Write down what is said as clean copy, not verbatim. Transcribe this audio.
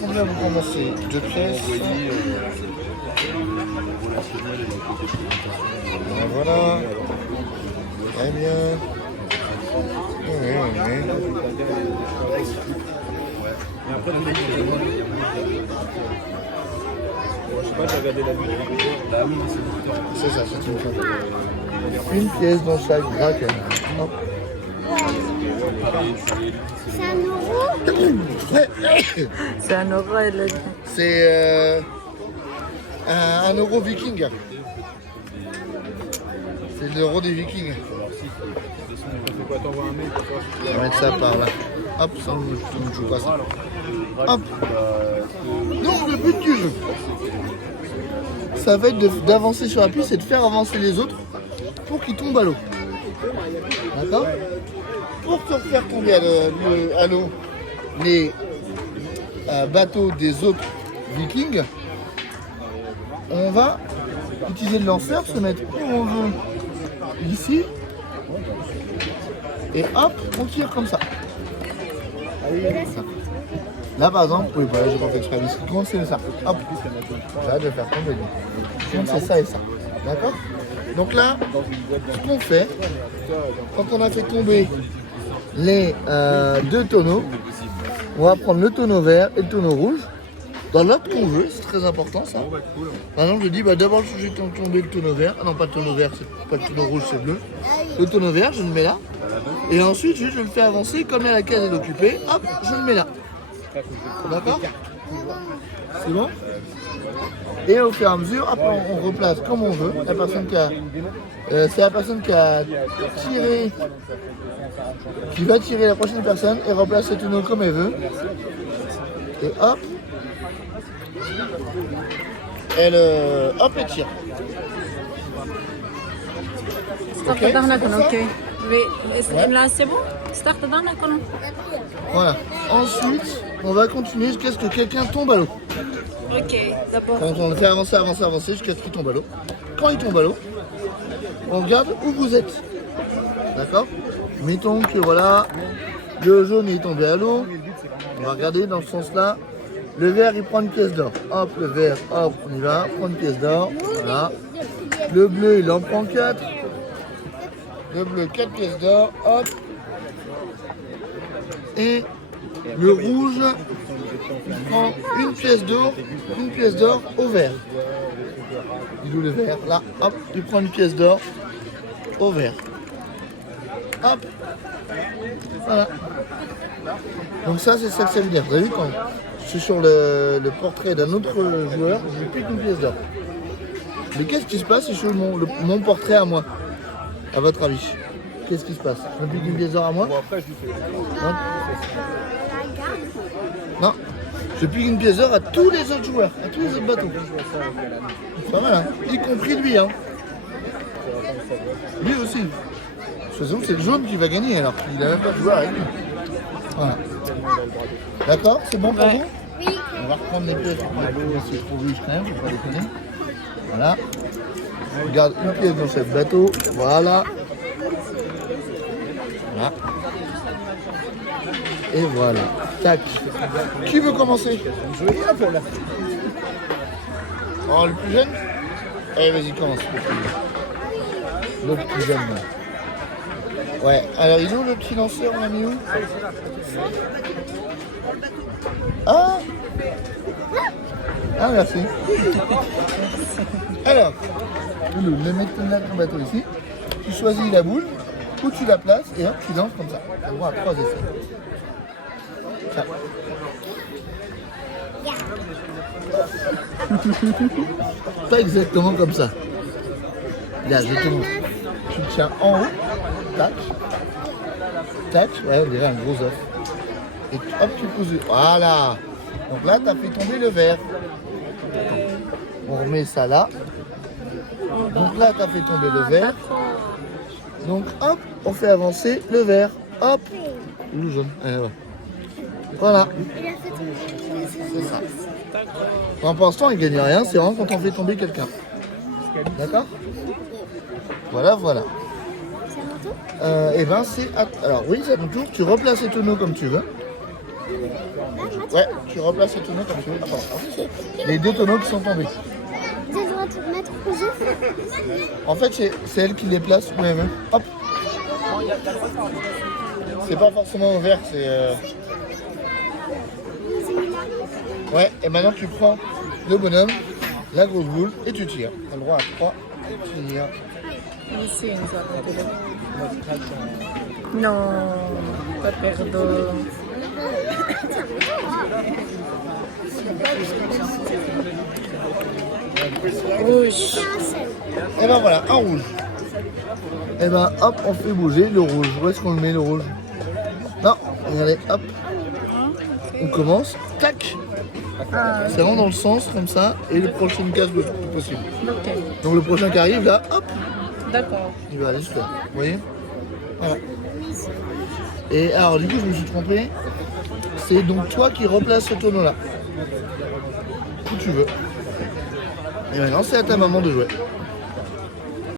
combien vous commencez? 2 pièces. Voilà. Très bien. Oui. C'est ça, c'est une fois. Une pièce dans chaque braque. Hop. C'est 1 euro. C'est 1 euro, elle a dit. C'est un euro viking. C'est l'euro des vikings. On va mettre ça par là. Hop, ça ne joue pas ça. Hop. Donc le but du jeu, ça va être d'avancer sur la piste et de faire avancer les autres pour qu'ils tombent à l'eau. D'accord? Pour te faire tomber à l'eau les bateaux des autres vikings, on va utiliser le lanceur, se mettre où on veut ici, et hop, on tire comme ça. Là par exemple, oui, voilà, j'ai pas fait exprès, mais ce qui compte c'est ça. Hop, j'arrête de le faire tomber. Ce qui compte c'est ça et ça. D'accord? Donc là, ce qu'on fait, quand on a fait tomber les 2 tonneaux, on va prendre le tonneau vert et le tonneau rouge dans l'ordre qu'on veut, c'est très important ça. Par exemple, je dis d'abord je vais tomber le tonneau vert. Ah non, pas le tonneau vert, c'est pas le tonneau rouge, c'est bleu. Le tonneau vert, je le mets là. Et ensuite, je le fais avancer comme la case est occupée. Hop, je le mets là. D'accord? C'est bon? Et au fur et à mesure, après, on replace comme on veut. La personne qui a, c'est la personne qui a tiré, qui va tirer la prochaine personne et remplace le tonneau comme elle veut. Et hop, elle tire. Start daarna kan, oké. Là, c'est bon? Start daarna kan. Voilà. Ensuite, on va continuer jusqu'à ce que quelqu'un tombe à l'eau. Ok, d'accord. Quand on le fait avancer jusqu'à ce qu'il tombe à l'eau. Quand il tombe à l'eau, on regarde où vous êtes. D'accord? Mettons que voilà, le jaune est tombé à l'eau. On va regarder dans ce sens-là. Le vert, il prend une pièce d'or. Hop, le vert, hop, on y va. Prend une pièce d'or. Voilà. Le bleu, il en prend 4. Le bleu, 4 pièces d'or. Hop. Et le rouge, il prend une pièce d'or au vert. Il joue le vert. Là, hop, il prend une pièce d'or au vert. Hop. Voilà. Donc ça, c'est ça que ça veut dire. Vous avez vu quand je suis sur le portrait d'un autre joueur, je pique une pièce d'or. Mais qu'est-ce qui se passe si je fais mon portrait à moi? À votre avis? Qu'est-ce qui se passe? Je me pique une pièce d'or à moi? Non. Non. Je pique une pièce d'or à tous les autres joueurs, à tous les autres bateaux. C'est pas mal, hein? Y compris lui, hein? Lui aussi. De toute façon, c'est le jaune qui va gagner alors qu'il n'a même pas de joueur avec lui. Voilà. D'accord? C'est bon pour vous? Oui. On va reprendre les pièces. C'est trop riche quand même, faut pas déconner. Voilà. Regarde une pièce dans ce bateau. Voilà. Voilà. Et voilà. Tac. Qui veut commencer? Oh, le plus jeune? Allez, vas-y, commence. L'autre plus jeune. Là. Ouais. Alors, il est où le petit lanceur? On l'a mis où? Ah! Ah, merci. Alors, Loulou, le mettre ton bateau ici. Tu choisis la boule, où tu la places, et hop, tu lances comme ça. Tu as le droit à 3 essais. Ça. Pas exactement comme ça. Là, je te montre. Tu le tiens en haut, tac, tac, ouais, on dirait un gros œuf. Et hop, tu pousses. Voilà. Donc là, tu as fait tomber le verre. On remet ça là. Donc là, tu as fait tomber le verre. Donc hop, on fait avancer le verre. Hop. Le jaune. Allez, ouais. Voilà. C'est ça. Enfin, pour l'instant, il ne gagne rien. C'est vraiment quand on fait tomber quelqu'un. D'accord? Voilà, voilà. Et ben c'est... Alors oui, c'est à ton tour. Tu replaces les tonneaux comme tu veux. Ouais, tu replaces les tonneaux comme tu veux. Attends, les deux tonneaux qui sont tombés. J'ai le droit de te mettre au jeu. En fait, c'est elle qui les place où elle veut. Hop. C'est pas forcément ouvert, c'est... Ouais, et maintenant tu prends le bonhomme, la grosse boule et tu tires. Tu as le droit à 3 tirs. Ici, nous avons Non, pas perdre. Rouge. Et ben voilà, un rouge. Et ben hop, on fait bouger le rouge. Où est-ce qu'on le met le rouge? Non, regardez, hop. On commence, tac. Ah, C'est vraiment dans le sens comme ça. Et les prochaines cases le plus possible. ok. Donc le prochain qui arrive là, hop, D'accord. il va aller jusque là. Vous voyez? Voilà. Et alors du coup je me suis trompé. C'est donc toi qui replaces ce tonneau là. Où tu veux. Et maintenant c'est à ta maman de jouer.